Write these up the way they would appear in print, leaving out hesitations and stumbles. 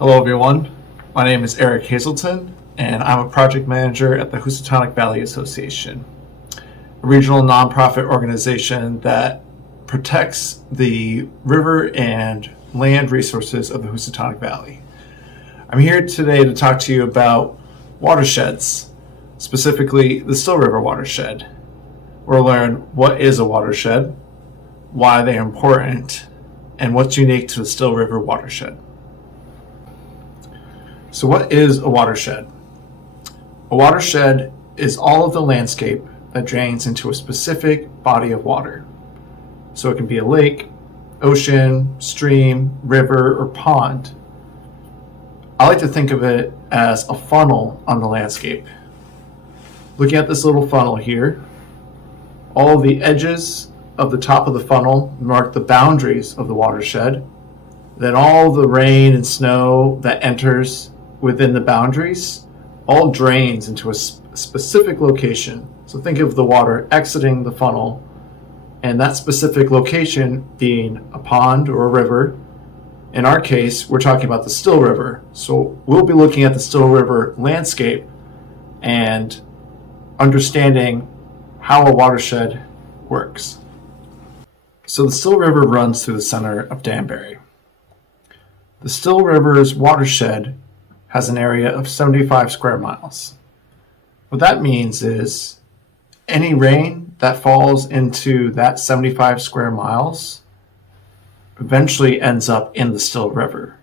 Hello, everyone. My name is Eric Hazelton, and I'm a project manager at the Housatonic Valley Association, a regional nonprofit organization that protects the river and land resources of the Housatonic Valley. I'm here today to talk to you about watersheds, specifically the Still River watershed. We'll learn what is a watershed, why they're important, and what's unique to the Still River watershed. So what is a watershed? A watershed is all of the landscape that drains into a specific body of water. So it can be a lake, ocean, stream, river, or pond. I like to think of it as a funnel on the landscape. Looking at this little funnel here, all of the edges of the top of the funnel mark the boundaries of the watershed. Then all the rain and snow that enters within the boundaries all drains into a specific location. So think of the water exiting the funnel and that specific location being a pond or a river. In our case, we're talking about the Still River. So we'll be looking at the Still River landscape and understanding how a watershed works. So the Still River runs through the center of Danbury. The Still River's watershed has an area of 75 square miles. What that means is any rain that falls into that 75 square miles eventually ends up in the Still River.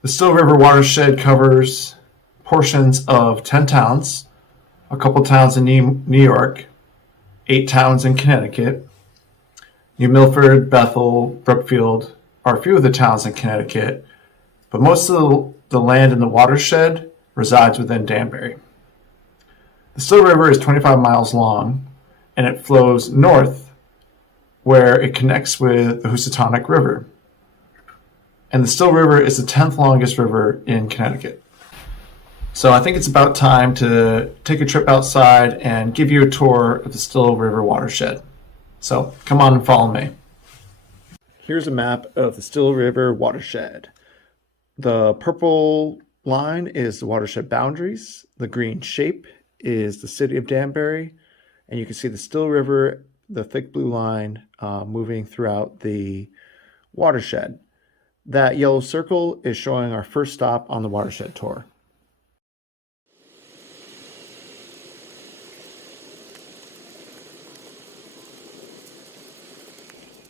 The Still River watershed covers portions of 10 towns, a couple towns in New York, 8 towns in Connecticut. New Milford, Bethel, Brookfield are a few of the towns in Connecticut, but most of the land in the watershed resides within Danbury. The Still River is 25 miles long, and it flows north where it connects with the Housatonic River. And the Still River is the 10th longest river in Connecticut. So I think it's about time to take a trip outside and give you a tour of the Still River watershed. So come on and follow me. Here's a map of the Still River watershed. The purple line is the watershed boundaries. The green shape is the city of Danbury. And you can see the Still River, the thick blue line, moving throughout the watershed. That yellow circle is showing our first stop on the watershed tour.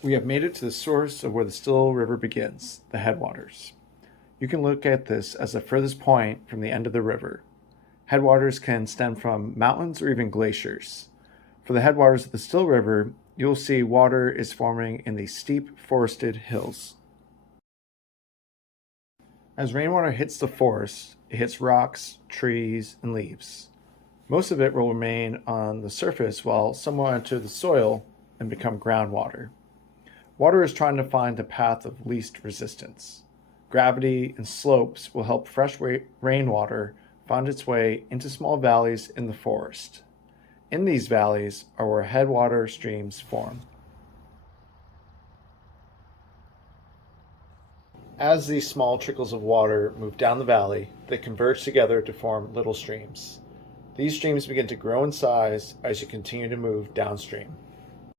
We have made it to the source of where the Still River begins, the headwaters. You can look at this as the furthest point from the end of the river. Headwaters can stem from mountains or even glaciers. For the headwaters of the Still River, you'll see water is forming in these steep forested hills. As rainwater hits the forest, it hits rocks, trees, and leaves. Most of it will remain on the surface while some will enter the soil and become groundwater. Water is trying to find the path of least resistance. Gravity and slopes will help fresh rainwater find its way into small valleys in the forest. In these valleys are where headwater streams form. As these small trickles of water move down the valley, they converge together to form little streams. These streams begin to grow in size as you continue to move downstream.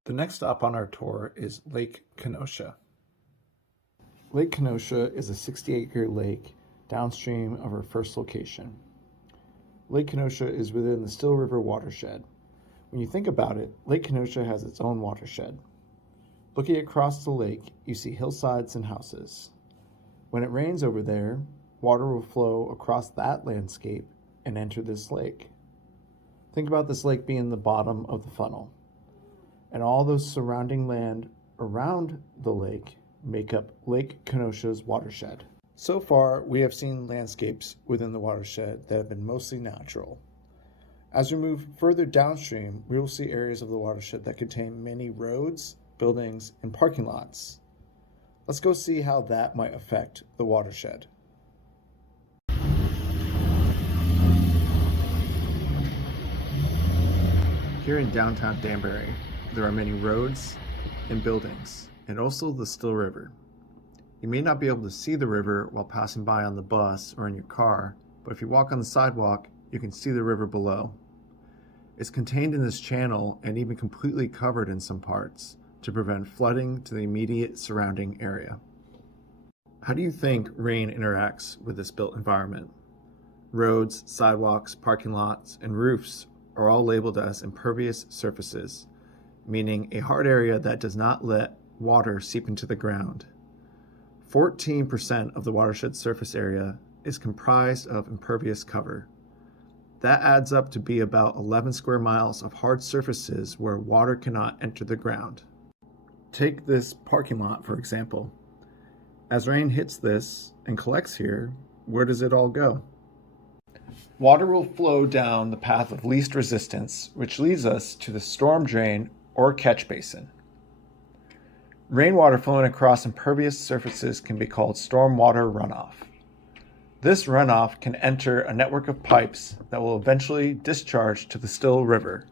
The next stop on our tour is Lake Kenosha. Lake Kenosha is a 60-acre lake downstream of our first location. Lake Kenosha is within the Still River watershed. When you think about it, Lake Kenosha has its own watershed. Looking across the lake, you see hillsides and houses. When it rains over there, water will flow across that landscape and enter this lake. Think about this lake being the bottom of the funnel, and all those surrounding land around the lake make up Lake Kenosha's watershed. So far, we have seen landscapes within the watershed that have been mostly natural. As we move further downstream, we will see areas of the watershed that contain many roads, buildings, and parking lots. Let's go see how that might affect the watershed. Here in downtown Danbury, there are many roads and buildings, and also the Still River. You may not be able to see the river while passing by on the bus or in your car, but if you walk on the sidewalk, you can see the river below. It's contained in this channel and even completely covered in some parts to prevent flooding to the immediate surrounding area. How do you think rain interacts with this built environment? Roads, sidewalks, parking lots, and roofs are all labeled as impervious surfaces, meaning a hard area that does not let water seep into the ground. 14% of the watershed surface area is comprised of impervious cover. That adds up to be about 11 square miles of hard surfaces where water cannot enter the ground. Take this parking lot, for example. As rain hits this and collects here, where does it all go? Water will flow down the path of least resistance, which leads us to the storm drain or catch basin. Rainwater flowing across impervious surfaces can be called stormwater runoff. This runoff can enter a network of pipes that will eventually discharge to the still river.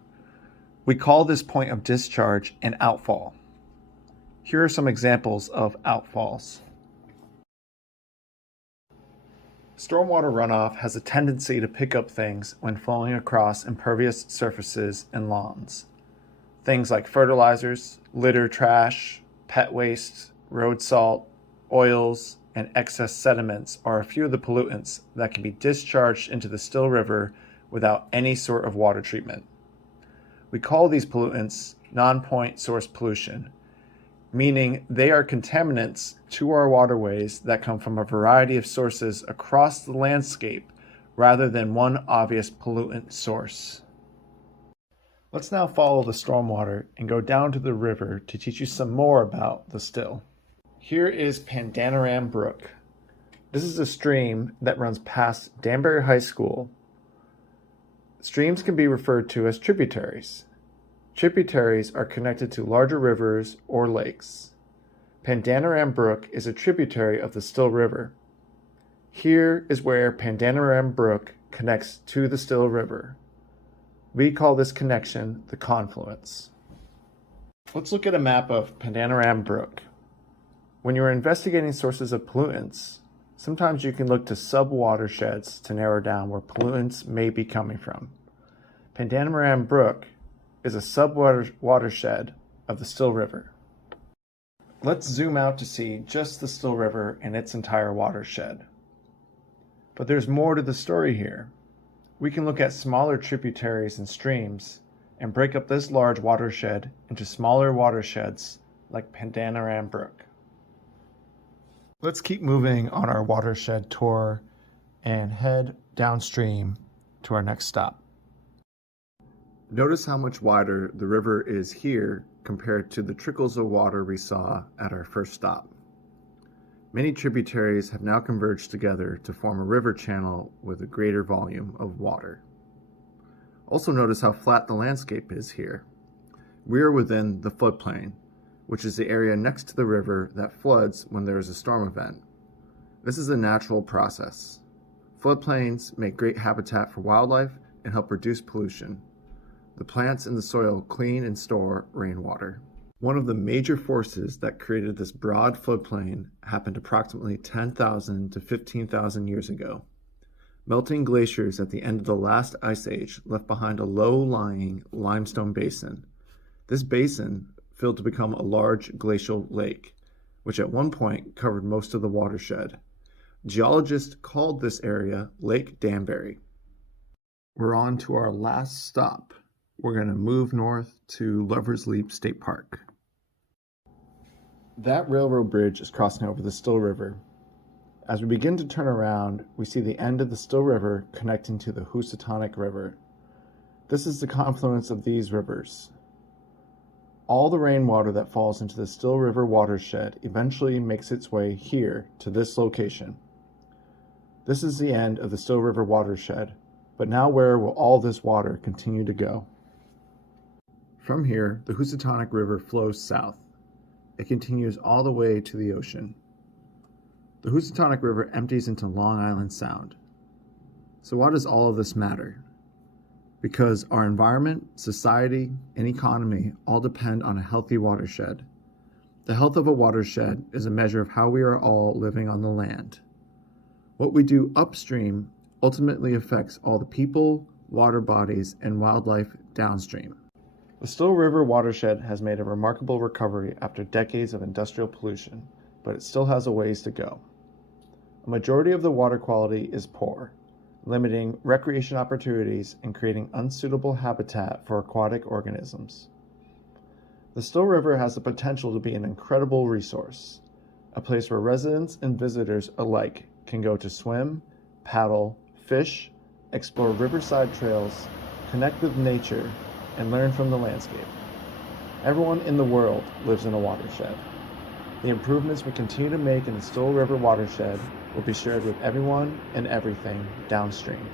We call this point of discharge an outfall. Here are some examples of outfalls. Stormwater runoff has a tendency to pick up things when flowing across impervious surfaces and lawns. Things like fertilizers, litter trash, pet waste, road salt, oils, and excess sediments are a few of the pollutants that can be discharged into the still river without any sort of water treatment. We call these pollutants non-point source pollution, meaning they are contaminants to our waterways that come from a variety of sources across the landscape rather than one obvious pollutant source. Let's now follow the stormwater and go down to the river to teach you some more about the still. Here is Pandanaram Brook. This is a stream that runs past Danbury High School. Streams can be referred to as tributaries. Tributaries are connected to larger rivers or lakes. Pandanaram Brook is a tributary of the Still River. Here is where Pandanaram Brook connects to the Still River. We call this connection the confluence. Let's look at a map of Pandanaram Brook. When you're investigating sources of pollutants, sometimes you can look to sub-watersheds to narrow down where pollutants may be coming from. Pandanaram Brook is a sub-watershed of the Still River. Let's zoom out to see just the Still River and its entire watershed. But there's more to the story here. We can look at smaller tributaries and streams and break up this large watershed into smaller watersheds like Pandanaram Brook. Let's keep moving on our watershed tour and head downstream to our next stop. Notice how much wider the river is here compared to the trickles of water we saw at our first stop. Many tributaries have now converged together to form a river channel with a greater volume of water. Also notice how flat the landscape is here. We are within the floodplain, which is the area next to the river that floods when there is a storm event. This is a natural process. Floodplains make great habitat for wildlife and help reduce pollution. The plants in the soil clean and store rainwater. One of the major forces that created this broad floodplain happened approximately 10,000 to 15,000 years ago. Melting glaciers at the end of the last ice age left behind a low-lying limestone basin. This basin filled to become a large glacial lake, which at one point covered most of the watershed. Geologists called this area Lake Danbury. We're on to our last stop. We're going to move north to Lover's Leap State Park. That railroad bridge is crossing over the Still River. As we begin to turn around, we see the end of the Still River connecting to the Housatonic River. This is the confluence of these rivers. All the rainwater that falls into the Still River watershed eventually makes its way here to this location. This is the end of the Still River watershed, but now where will all this water continue to go? From here, the Housatonic River flows south. It continues all the way to the ocean. The Housatonic River empties into Long Island Sound. So why does all of this matter? Because our environment, society, and economy all depend on a healthy watershed. The health of a watershed is a measure of how we are all living on the land. What we do upstream ultimately affects all the people, water bodies, and wildlife downstream. The Still River watershed has made a remarkable recovery after decades of industrial pollution, but it still has a ways to go. A majority of the water quality is poor, limiting recreation opportunities and creating unsuitable habitat for aquatic organisms. The Still River has the potential to be an incredible resource, a place where residents and visitors alike can go to swim, paddle, fish, explore riverside trails, connect with nature, and learn from the landscape. Everyone in the world lives in a watershed. The improvements we continue to make in the Still River watershed will be shared with everyone and everything downstream.